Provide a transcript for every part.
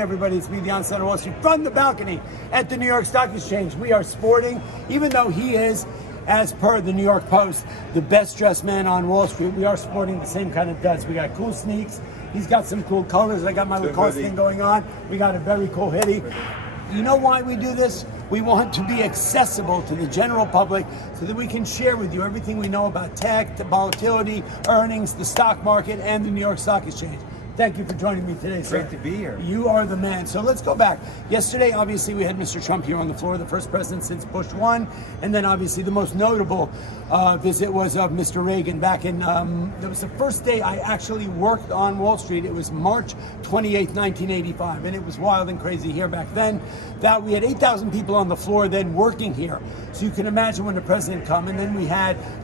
everybody. It's me, the Einstein of Wall Street, from the balcony at the New York Stock Exchange. We are sporting, even though he is, as per the New York Post, the best dressed man on Wall Street, we are sporting the same kind of guts. We got cool sneaks. He's got some cool colors. I got my Lacoste thing going on. We got a very cool hoodie. You know why we do this? We want to be accessible to the general public so that we can share with you everything we know about tech, the volatility, earnings, the stock market, and the New York Stock Exchange. Thank you for joining me today, sir. Great to be here. You are the man. So let's go back. Yesterday, obviously, we had Mr. Trump here on the floor, the first president since Bush won. And then, obviously, the most notable visit was of Mr. Reagan back in, that was the first day I actually worked on Wall Street. It was March 28th, 1985. And it was wild and crazy here back then. That we had 8,000 people on the floor then working here. So you can imagine when the president come. And then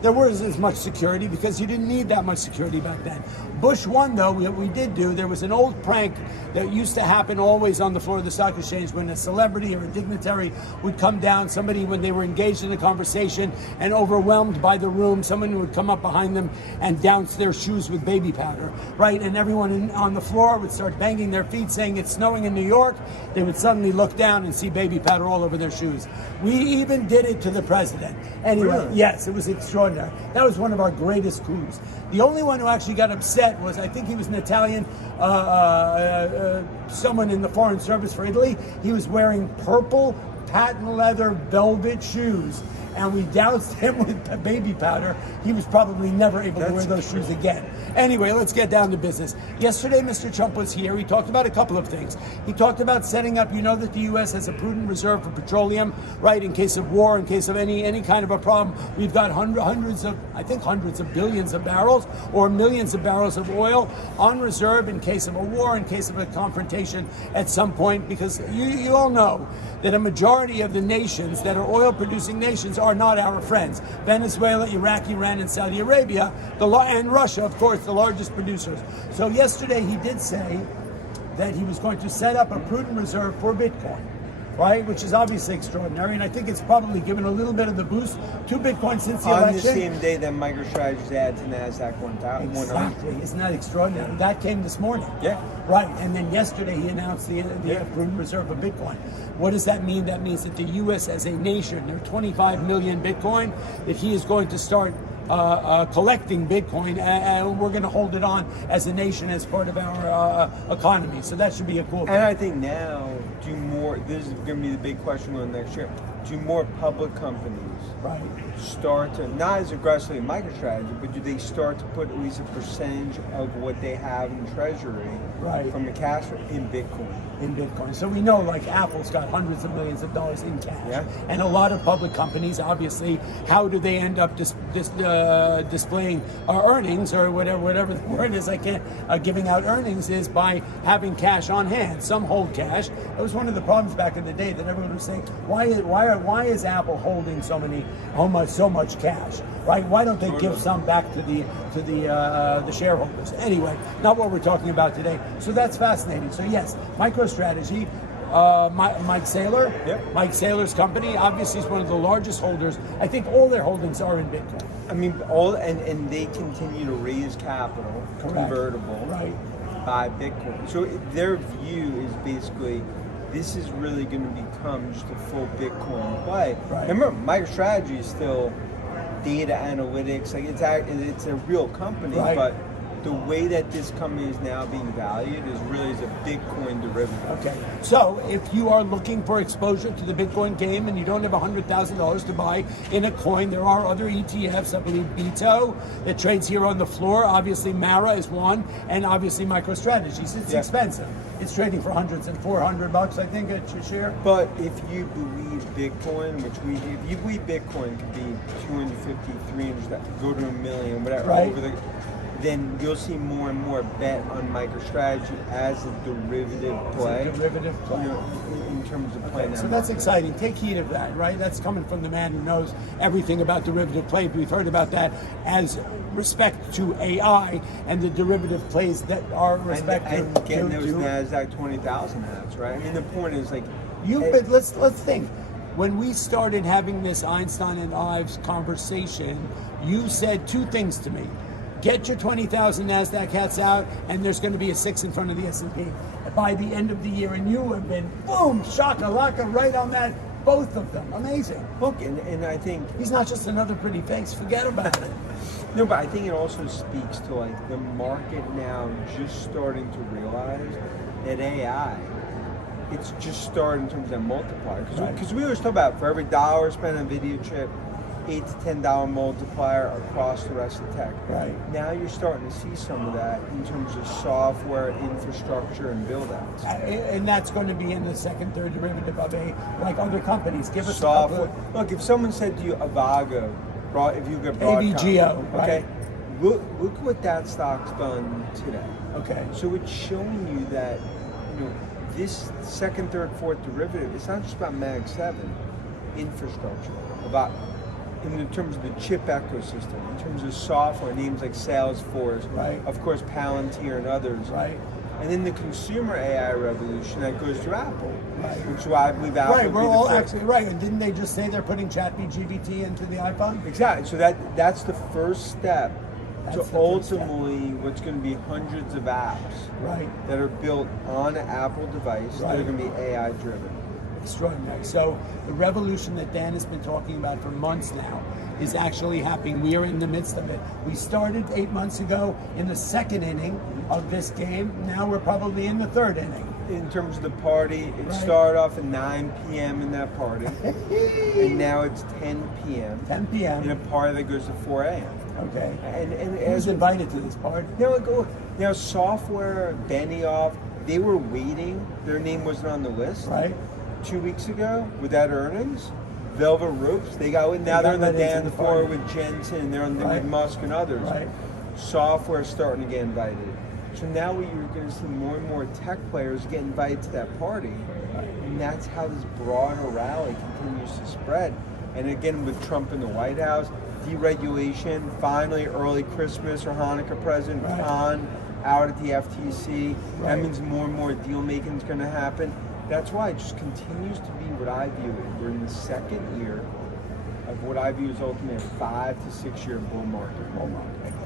there was as much security because you didn't need that much security back then. Bush won, though. We did do. There was an old prank that used to happen always on the floor of the stock exchange when a celebrity or a dignitary would come down, somebody when they were engaged in a conversation and overwhelmed by the room, someone would come up behind them and douse their shoes with baby powder, right? And everyone on the floor would start banging their feet saying it's snowing in New York. They would suddenly look down and see baby powder all over their shoes. We even did it to the president. Anyway, really? Yes, it was extraordinary. That was one of our greatest coups. The only one who actually got upset was, I think he was an Italian, someone in the Foreign Service for Italy. He was wearing purple patent leather velvet shoes, and we doused him with baby powder. He was probably never able to wear those shoes again. Anyway, let's get down to business. Yesterday, Mr. Trump was here. He talked about a couple of things. He talked about setting up, you know that the U.S. has a prudent reserve for petroleum, right, in case of war, in case of any kind of a problem. We've got hundreds of billions of barrels or millions of barrels of oil on reserve in case of a war, in case of a confrontation at some point, because you all know that a majority of the nations that are oil-producing nations are not our friends. Venezuela, Iraq, Iran, and Saudi Arabia, and Russia, of course, the largest producers. So yesterday he did say that he was going to set up a prudent reserve for Bitcoin, right? Which is obviously extraordinary, and I think it's probably given a little bit of the boost to Bitcoin since the election. On the same day that MicroStrategy's add to NASDAQ 100. Exactly. Isn't that extraordinary? That came this morning. Yeah. Right, and then yesterday he announced the prudent reserve of Bitcoin. What does that mean? That means that the U.S. as a nation, there are 25 million Bitcoin, that he is going to start collecting Bitcoin, and we're going to hold it on as a nation, as part of our economy. So that should be a cool thing. And I think now, this is going to be the big question going next year, do more public companies start to, not as aggressively MicroStrategy, but do they start to put at least a percentage of what they have in treasury from a cash in Bitcoin? In Bitcoin. So we know, like, Apple's got hundreds of millions of dollars in cash. And a lot of public companies, obviously, how do they end up displaying earnings, or whatever the word is, giving out earnings, is by having cash on hand. Some hold cash. That was one of the problems back in the day, that everyone was saying, why is Apple holding so much cash, right? Why don't they give some back to the shareholders? Anyway, not what we're talking about today. So that's fascinating. So yes, MicroStrategy, Mike Saylor, Mike Saylor's company, obviously is one of the largest holders. I think all their holdings are in Bitcoin. I mean, and they continue to raise capital, convertible, by Bitcoin. So their view is basically, this is really going to become just a full Bitcoin play. Remember, MicroStrategy is still data analytics. Like, it's a real company, but the way that this company is now being valued is really as a Bitcoin derivative. Okay, so if you are looking for exposure to the Bitcoin game and you don't have $100,000 to buy in a coin, there are other ETFs. I believe Bito that trades here on the floor. Obviously, Mara is one, and obviously MicroStrategy. It's expensive. It's trading for hundreds and $400, I think, at your share. But if you believe Bitcoin, if you believe Bitcoin could be 250, 300, go to $1 million, whatever, then you'll see more and more bet on MicroStrategy as a derivative play. In terms of playing that. So that's exciting. Take heed of that, right? That's coming from the man who knows everything about derivative play. We've heard about that as respect to AI and the derivative plays that are respect and getting those NASDAQ 20,000 hats, right? I mean, the point is, like, but let's think. When we started having this Einstein and Ives conversation, you said two things to me. get your 20,000 NASDAQ hats out, and there's going to be a 6 in front of the S&P by the end of the year. And you have been, boom, shaka-laka, right on that, both of them. Amazing. Look, and I think... He's not just another pretty face. Forget about it. No, but I think it also speaks to like the market now just starting to realize that AI, it's just starting in terms of that multiplier. Because we always talk about for every dollar spent on video chip, $8 to $10 multiplier across the rest of tech. Right. Now you're starting to see some of that in terms of software, infrastructure, and build-outs. And that's going to be in the second, third derivative of like other companies. Give us software. a couple. Look, if someone said to you, Avago, if you get Broadcom, AVGO, right? Okay, look what that stock's done today. Okay. So it's showing you that, this second, third, fourth derivative, it's not just about Mag 7 infrastructure, about in terms of the chip ecosystem, in terms of software, names like Salesforce, right? Of course, Palantir and others, right? And then the consumer AI revolution that goes through Apple, right? Which is why I believe Apple. Right, we're all actually right. And didn't they just say they're putting ChatGPT into the iPhone? Exactly. So that's the first step. So ultimately, what's going to be hundreds of apps that are built on an Apple device that are going to be AI driven. Extraordinary. So the revolution that Dan has been talking about for months now is actually happening. We are in the midst of it. We started 8 months ago in the second inning of this game. Now we're probably in the third inning. In terms of the party, it started off at 9 p.m. in that party, and now it's 10 p.m. 10 p.m. in a party that goes to 4 a.m. Okay. And who's invited to this party? Now software, Benioff, they were waiting. Their name wasn't on the list. Right. 2 weeks ago, with that earnings, Velvet Ropes, they got now they're on the dance floor with Jensen, they're on with Musk and others. Right. Software starting to get invited. So now you're going to see more and more tech players get invited to that party, and that's how this broader rally continues to spread. And again, with Trump in the White House, deregulation, finally early Christmas or Hanukkah present, Khan out at the FTC. That means more and more deal making is going to happen. That's why it just continues to be what I view it. We're in the second year of what I view as ultimately a 5 to 6 year bull market.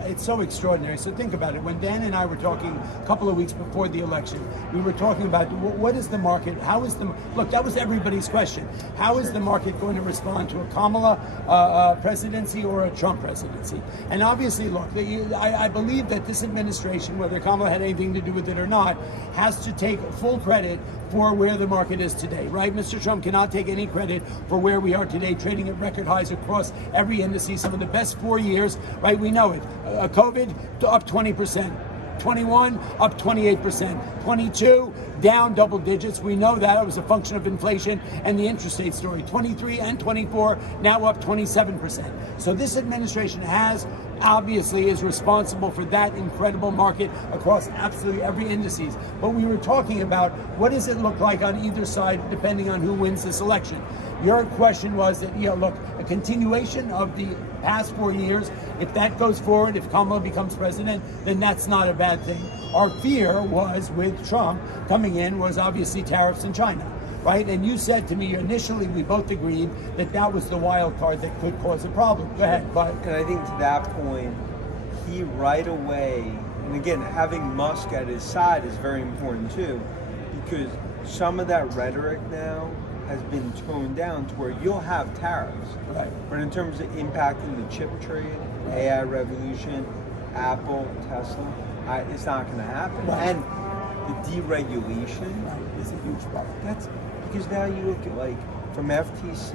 It's so extraordinary. So think about it. When Dan and I were talking a couple of weeks before the election, we were talking about what is the market, how is the, look, that was everybody's question. How is the market going to respond to a Kamala presidency or a Trump presidency? And obviously, look, I believe that this administration, whether Kamala had anything to do with it or not, has to take full credit for where the market is today, right? Mr. Trump cannot take any credit for where we are today, trading at record highs across every indice, some of the best 4 years, right? We know it. COVID, up 20%. 21, up 28%. 22, down double digits. We know that. It was a function of inflation and the interest rate story. 23 and 24, now up 27%. So this administration obviously is responsible for that incredible market across absolutely every indices. But we were talking about what does it look like on either side depending on who wins this election. Your question was that, look, a continuation of the past 4 years, if that goes forward, if Kamala becomes president, then that's not a bad thing. Our fear was with Trump coming in was obviously tariffs in China, right? And you said to me initially, we both agreed that was the wild card that could cause a problem. Go ahead, but. And I think to that point, he right away, and again, having Musk at his side is very important too, because some of that rhetoric now has been toned down to where you'll have tariffs. Right. But in terms of impacting the chip trade, AI revolution, Apple, Tesla, it's not going to happen. Right. And the deregulation is a huge problem. That's because now you look at from FTC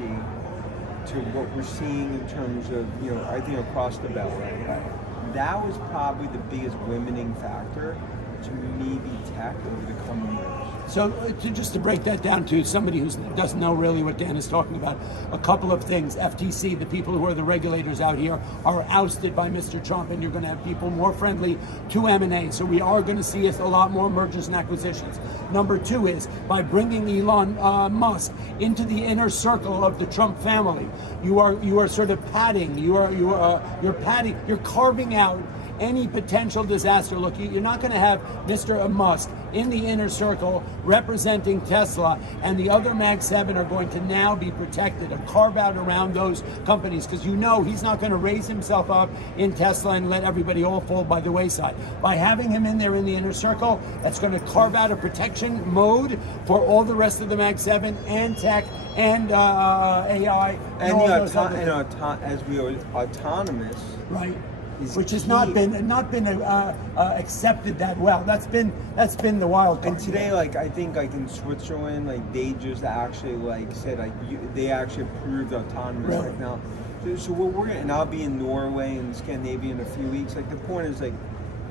to what we're seeing in terms of I think across the beltway. Right. That was probably the biggest limiting factor to maybe tech over the coming years. So just to break that down to somebody who doesn't know really what Dan is talking about, a couple of things. FTC, the people who are the regulators out here, are ousted by Mr. Trump, and you're going to have people more friendly to M&A. So we are going to see a lot more mergers and acquisitions. Number two is by bringing Elon Musk into the inner circle of the Trump family, you are sort of padding. You're carving out any potential disaster. Look, you're not going to have Mr. Musk in the inner circle representing Tesla, and the other Mag 7 are going to now be protected, a carve out around those companies, because you know he's not going to raise himself up in Tesla and let everybody all fall by the wayside. By having him in there in the inner circle, that's going to carve out a protection mode for all the rest of the Mag 7 and tech and AI and all those other things. Autonomous, right? Which has not been accepted that well. That's been the wild card. And today, like I think, like in Switzerland, like they just actually like said they actually approved autonomous technology. So what we're gonna, and I'll be in Norway and Scandinavia in a few weeks. Like the point is, like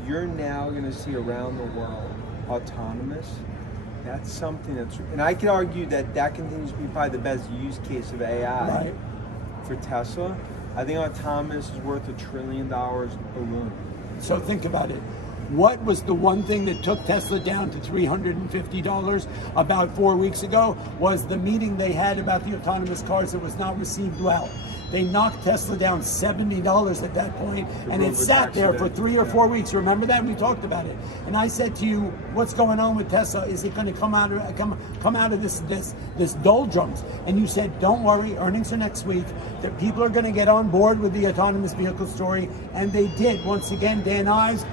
you're now gonna see around the world autonomous. That's something that's, and I could argue that continues to be probably the best use case of AI for Tesla. I think autonomous is worth $1 trillion alone. So think about it. What was the one thing that took Tesla down to $350 about 4 weeks ago? Was the meeting they had about the autonomous cars that was not received well. They knocked Tesla down $70 at that point, and it sat there for 3 or 4 weeks. Remember that? We talked about it. And I said to you, what's going on with Tesla? Is it going to come out of this doldrums? And you said, don't worry, earnings are next week. That people are going to get on board with the autonomous vehicle story, and they did. Once again, Dan Ives,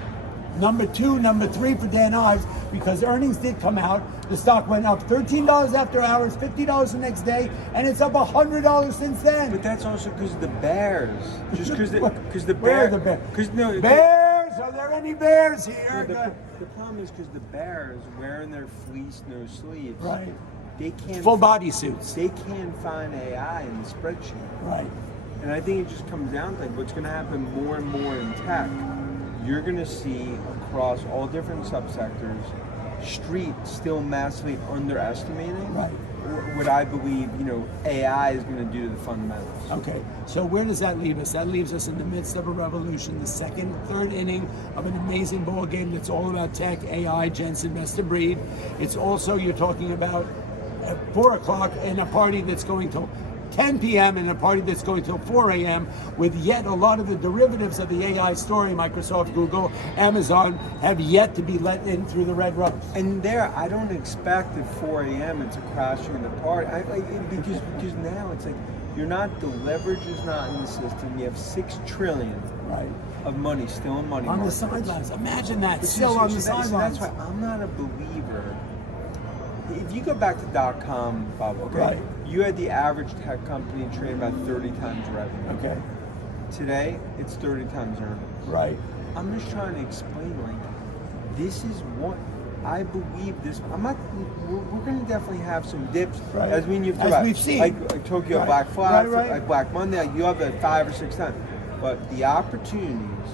number 2, number 3 for Dan Ives, because earnings did come out. The stock went up $13 after hours, $50 the next day, and it's up $100 since then. But that's also because of the bears. Just because the Where are bears. the bears? Because no bears. Are there any bears here? The problem is because the bears wearing their fleece, no sleeves. Right. They can't full body suits. They can't find AI in the spreadsheet. Right. And I think it just comes down to like what's going to happen more and more in tech. You're going to see across all different subsectors, street still massively underestimating what I believe, AI is going to do to the fundamentals. Okay, so where does that leave us? That leaves us in the midst of a revolution, the second, third inning of an amazing ball game that's all about tech, AI, Jensen, best of breed. It's also, you're talking about at 4 o'clock in a party that's going to 10 p.m. and a party that's going till 4 a.m. with yet a lot of the derivatives of the AI story. Microsoft, Google, Amazon have yet to be let in through the red ropes. And there, I don't expect at 4 a.m. it's a crashing in the party. Because now it's like the leverage is not in the system. You have $6 trillion of money still in money on markets. the sidelines. Imagine that, still on the sidelines. That's why I'm not a believer. If you go back to .com bubble, you had the average tech company trade about 30 times revenue. Okay. Today, it's 30 times earnings. Right. I'm just trying to explain, this is what I believe this. We're going to definitely have some dips, as we've seen, like Tokyo Black Friday, like Black Monday. You have that 5 or 6 times, but the opportunities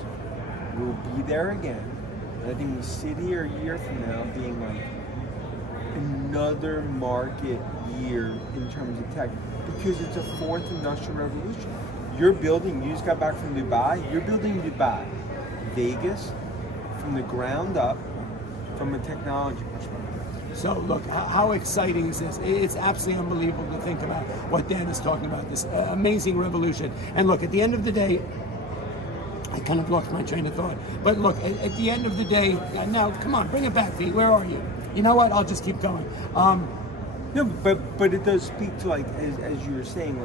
will be there again. And I think we sit here a year from now being like another market year in terms of tech, because it's a fourth industrial revolution. You just got back from Dubai. You're building Dubai, Vegas, from the ground up, from a technology perspective. So look, how exciting is this? It's absolutely unbelievable to think about what Dan is talking about, this amazing revolution. And look, at the end of the day, I kind of lost my train of thought. But look, at the end of the day, now, come on, bring it back, V. Where are you? You know what? I'll just keep going. No, but it does speak to, as you were saying,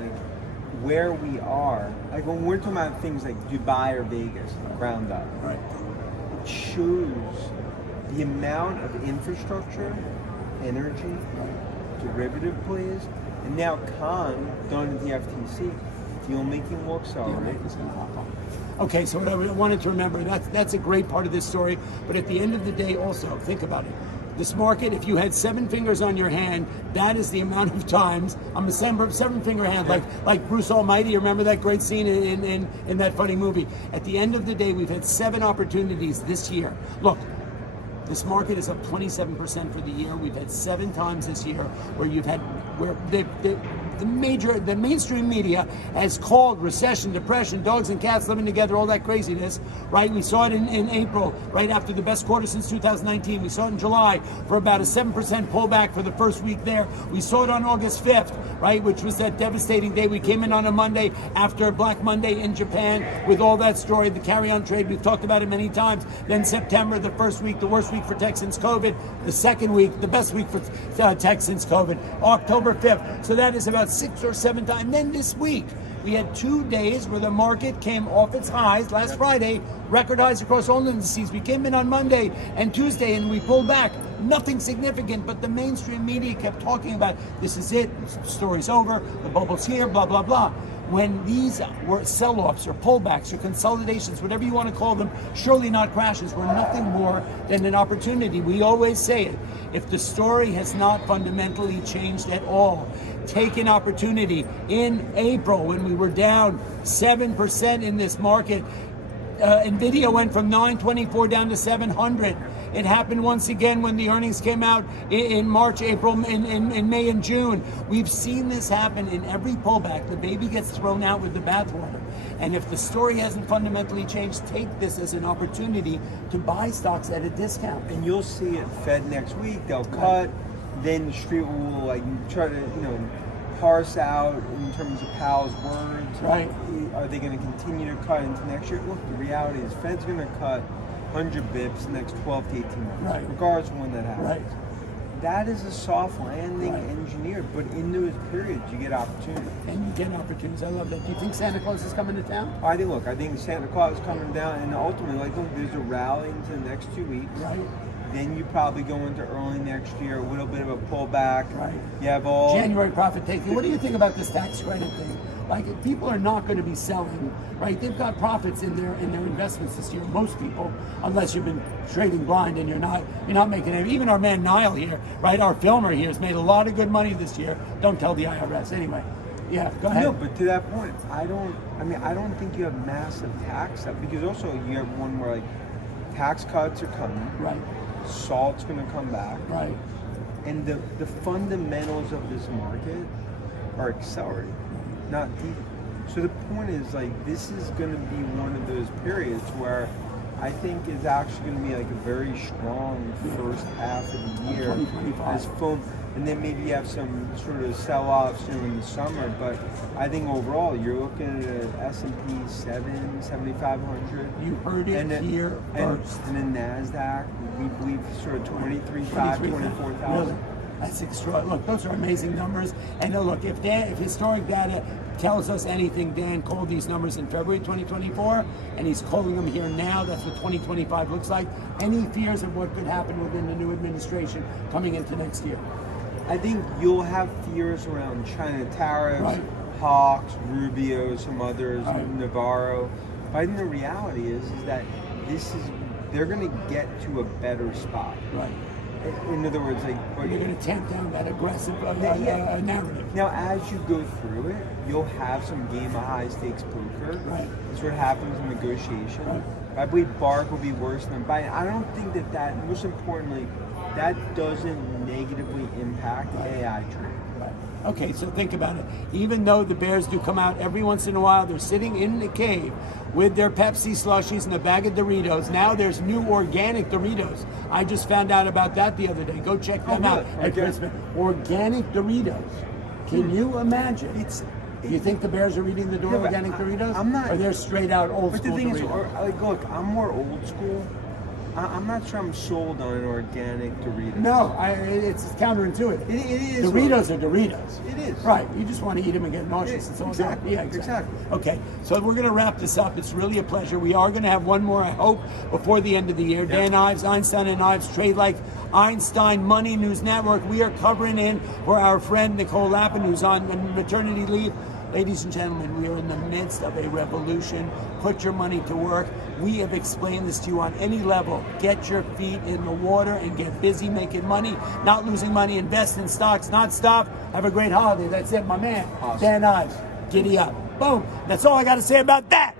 where we are. Like when we're talking about things like Dubai or Vegas, ground up. Right. It shows the amount of infrastructure, energy, derivative plays, and now Khan, done at the FTC, deal making will accelerate. Okay, so what I wanted to remember, that's a great part of this story, but at the end of the day also, think about it. This market, if you had 7 fingers on your hand, that is the amount of times, I'm a 7-finger hand, like Bruce Almighty. Remember that great scene in that funny movie? At the end of the day, we've had 7 opportunities this year. Look, This market is up 27% for the year. We've had 7 times this year where the mainstream media has called recession, depression, dogs and cats living together, all that craziness, right? We saw it in April, right after the best quarter since 2019. We saw it in July for about a 7% pullback for the first week there. We saw it on August 5th, right, which was that devastating day. We came in on a Monday after Black Monday in Japan with all that story, the carry-on trade. We've talked about it many times. Then September, the first week, the worst week for tech since COVID. The second week, the best week for tech since COVID. October 5th. So that is about 6 or 7 times. And then this week, we had 2 days where the market came off its highs. Last Friday, record highs across all indices. We came in on Monday and Tuesday and we pulled back. Nothing significant, but the mainstream media kept talking about, this is it, the story's over, the bubble's here, blah, blah, blah. When these were sell-offs or pullbacks or consolidations, whatever you want to call them, surely not crashes, were nothing more than an opportunity. We always say it. If the story has not fundamentally changed at all, take an opportunity. In April, when we were down 7% in this market, NVIDIA went from 924 down to 700. It happened once again when the earnings came out in March, April, in May and June. We've seen this happen in every pullback. The baby gets thrown out with the bathwater. And if the story hasn't fundamentally changed, take this as an opportunity to buy stocks at a discount. And you'll see it Fed next week. They'll cut. Then the street will try to parse out in terms of Powell's words. Right. Are they going to continue to cut into next year? Look, the reality is Fed's going to cut 100 bips the next 12 to 18 months, right, regardless of when that happens. Right. That is a soft landing engineered, but in those periods you get opportunity. And you get opportunities. I love that. Do you think Santa Claus is coming to town? I think Santa Claus is coming down, and ultimately, look, there's a rally into the next 2 weeks. Right. Then you probably go into early next year, a little bit of a pullback. Right. You have all January profit taking. What do you think about this tax credit thing? Like, if people are not going to be selling, right? They've got profits in their investments this year. Most people, unless you've been trading blind and you're not making any. Even our man Niall here, right? Our filmer here has made a lot of good money this year. Don't tell the IRS anyway. Yeah, go ahead. No, but to that point, I don't think you have massive tax stuff, because also you have one where tax cuts are coming. Right. Salt's going to come back. Right. And the fundamentals of this market are accelerating, not deep. So the point is, this is going to be one of those periods where I think it's actually going to be a very strong first half of the year. 2025. And then maybe you have some sort of sell-offs in the summer, but I think overall you're looking at an S&P 7,500. You heard it here first. And then NASDAQ, we believe sort of 23,500, 24,000. Really? That's extraordinary. Look, those are amazing numbers. And look, if historic data tells us anything, Dan called these numbers in February 2024, and he's calling them here now. That's what 2025 looks like. Any fears of what could happen within the new administration coming into next year? I think you'll have fears around China tariffs, right, Hawks, Rubio, some others, right, Navarro. But I think the reality is that they're going to get to a better spot. Right. In other words, they're going to tamp down that aggressive narrative. Now, as you go through it, you'll have some game of high stakes poker. Right. That's what happens in negotiation. Right. I believe Bark will be worse than Biden. I don't think that most importantly, that doesn't negatively impact AI trading. Right. Okay, so think about it. Even though the bears do come out every once in a while, they're sitting in the cave with their Pepsi slushies and a bag of Doritos. Now there's new organic Doritos. I just found out about that the other day. Go check them out at Christmas. Organic Doritos. Can you imagine? You think the bears are eating the organic Doritos? I'm not. Or they're straight out old school Doritos? But the thing is, look, I'm more old school. I'm not sure I'm sold on an organic Doritos. No, it's counterintuitive. It is. Doritos are Doritos. It is. Right. You just want to eat them and get nauseous. It's all exactly. Yeah, exactly. Okay, so we're going to wrap this up. It's really a pleasure. We are going to have one more, I hope, before the end of the year. Yep. Dan Ives, Einstein and Ives, trade like Einstein, Money News Network. We are covering in for our friend Nicole Lappin, who's on maternity leave. Ladies and gentlemen, we are in the midst of a revolution. Put your money to work. We have explained this to you on any level. Get your feet in the water and get busy making money, not losing money. Invest in stocks, not stop. Have a great holiday. That's it, my man. Awesome. Dan Ives, giddy up. Boom. That's all I got to say about that.